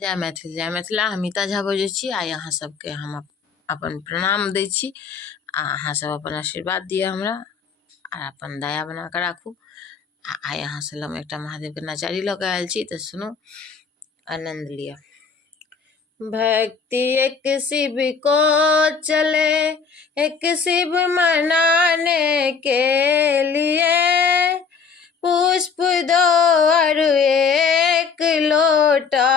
जय मैथिल जय मिथिला। हम मीता झा बजै छी आ अहाँ सबके हम अपन प्रणाम दै छी आ अहाँ सब अपन आशीर्वाद दिअ हमरा आ अपन दया बना कऽ राखू। आइ अहाँ सब लग एकटा महादेव के नचारी लऽ कऽ आयल छी, तऽ सुनू, आनंद लिअ। भक्ति एक शिव को चले, एक शिव मनाने के लिए, पुष्प दो और एक लोटा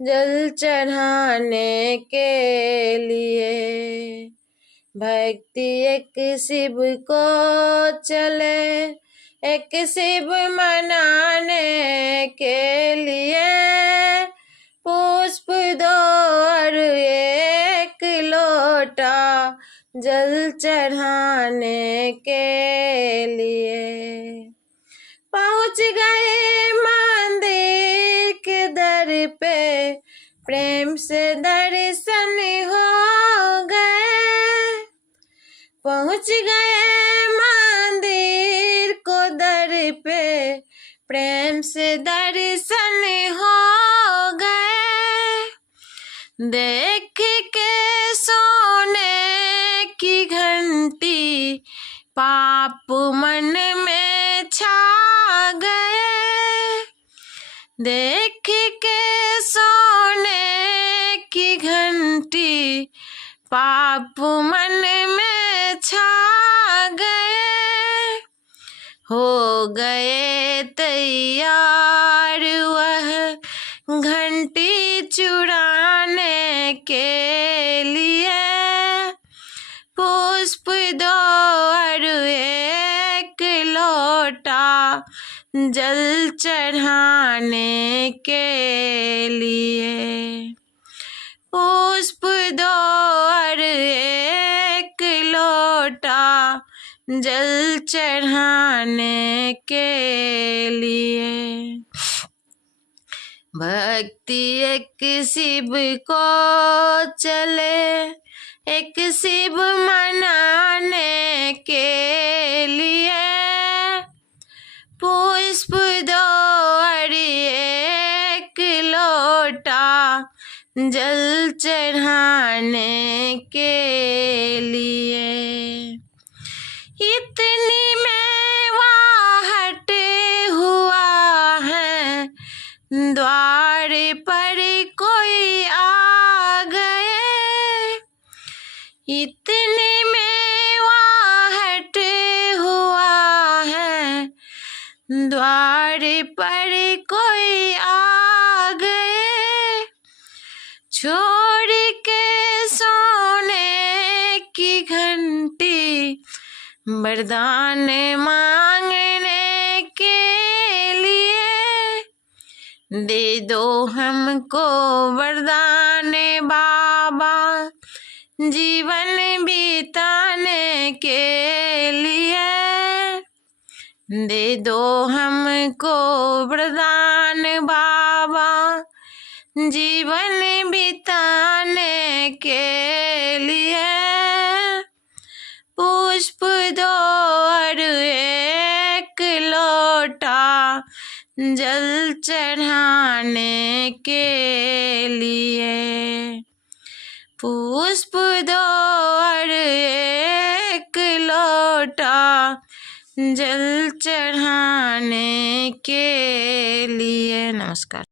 जल चढ़ाने के लिए। भक्ति एक शिव को चले, एक शिव मनाने के लिए, पुष्प दो और एक लोटा जल चढ़ाने के लिए। पहुँच गए मंदिर के दर पे, प्रेम से दर्शन हो गए। पहुँच गए मंदिर को दर पे, प्रेम से दर्शन हो गए। देख के सोने की घंटी, पाप मन में छा गए। देख के सोने की घंटी, पाप मन में छा गए। हो गए तैयार वह घंटी चुराने के लिए, पुष्प दो और एक लोटा जल चढ़ाने के लिए। पुष्प दो और एक लोटा जल चढ़ाने के लिए। भक्ति एक शिव को चले, एक शिव मनाने के लिए, पुष्प दो और एक लोटा जल चढ़ाने के लिए। इतनी में वाहट हुआ है, द्वार पर कोई आ गए। इतनी में वाहट हुआ है, द्वार पर कोई आ गए। छोड़ के सोने की घंटी, वरदान मांगने के लिए। दे दो हमको वरदान बाबा, जीवन बिताने के लिए। दे दो हमको वरदान बाबा, जीवन बिताने के लिए। पुष्प दो और एक लोटा जल चढ़ाने के लिए। पुष्प दो और एक लोटा जल चढ़ाने के लिए। नमस्कार।